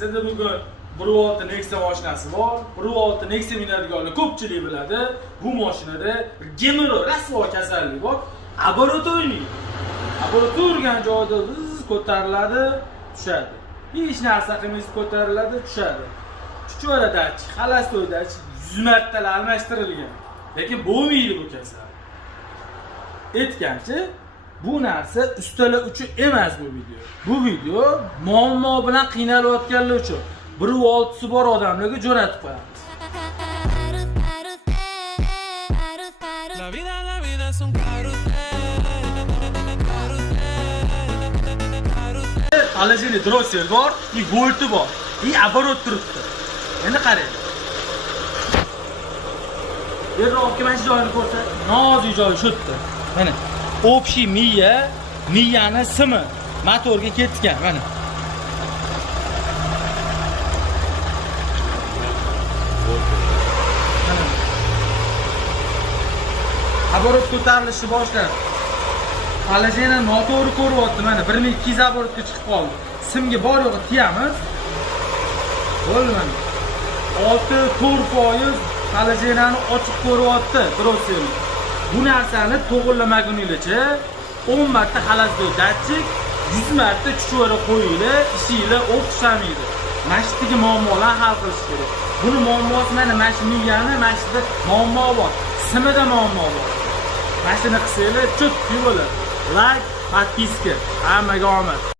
Sizda bugun 1.6 Nexia mashinasi bor. 1.6 Nexia minadiganlar ko'pchilik biladi. Bu mashinada gemiro rasvo kasallik bor. Оборот o'ynaydi. Оборот urgan joyda ko'tariladi, tushadi. Hech narsa qilmaysiz, ko'tariladi, tushadi. Chuchvaradachi, xalastoydachi 100 martalar almashtirilgan. Lekin bo'lmaydi bu kasal. Aytgancha, bu narsa ustalar uchun emas bu video. Bu video muammo bilan qiynalayotganlar uchun 1.6 bor odamlarga jo'natib qo'yamiz. La vida es un Alajini drosel bor, и volti bor, и оборот turibdi. Endi qarang. Yerroqqa mana shu joyini ko'rsa, nozik joyi shu yerda. Mana общий miyani simi motorga ketgan, mana. Оборот ko'tarilishi boshlandi. Alajini noto'g'ri ko'ryapti, mana 1200 оборотga chiqib qoldi. Simga bor yo'g'i tiyamiz. Bo'ldi mana. 6-4% alajinani ochiq ko'ryapti drosel. Bu narsani to'g'irlamaguningizcha 10 marta xalazdoy datchik, 100 marta chuchvara qo'yinglar, ishinglar o'xshamaydi. Mashdagi muammolarni hal qilish kerak. Buni muammosi mana shu miyani, mashda muammo bor. Simida muammo bor. Mashina qilsanglar cho'tki bo'ladi. Like, подписка. Hammaga omad.